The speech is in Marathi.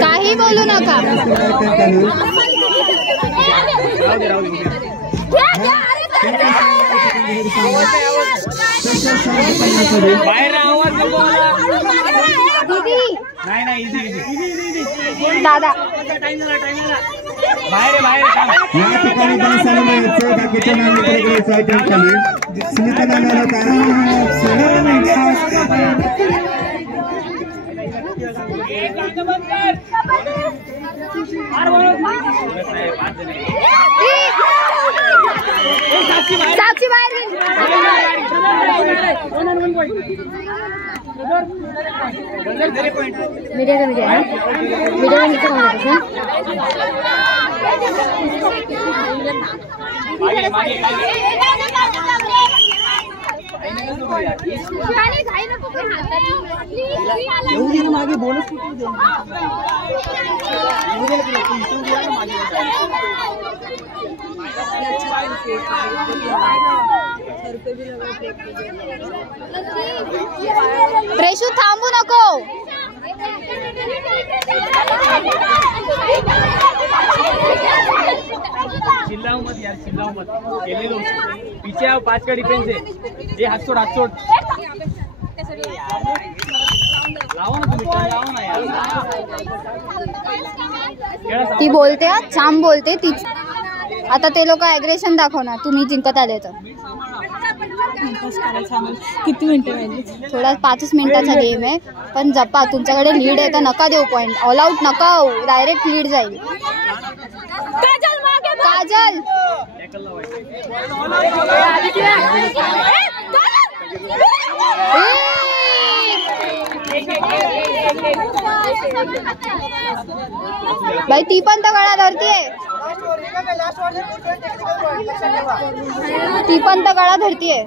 काही बोलू नका. दादा साक्षी बाहेर मीडिया मागे बोनस प्रेशू थांबू नको. चिल्लाओ मत यार, चिल्लाओ मत. खेलने दो. पीछे आओ, 5 का डिफेंस है. ये हाथ छोड़, हाथ छोड़. लाओ ना तुम्ही, लाओ ना यार. ती बोलते छान बोलते ती. आता ते लोक ॲग्रेशन दाखवणार तुम्ही जिंकत आले तर. किती मिनिटं राहिली? थोडा 5 मिनिटाचा गेम आहे, पण जपा. तुमच्याकडे लीड आहे तर नका देऊ पॉइंट. ऑल आउट नका हो, डायरेक्ट लीड जाईल. काजल भाई ती पण तर गळा धरतीये. ती पण तर गळा धरतीये.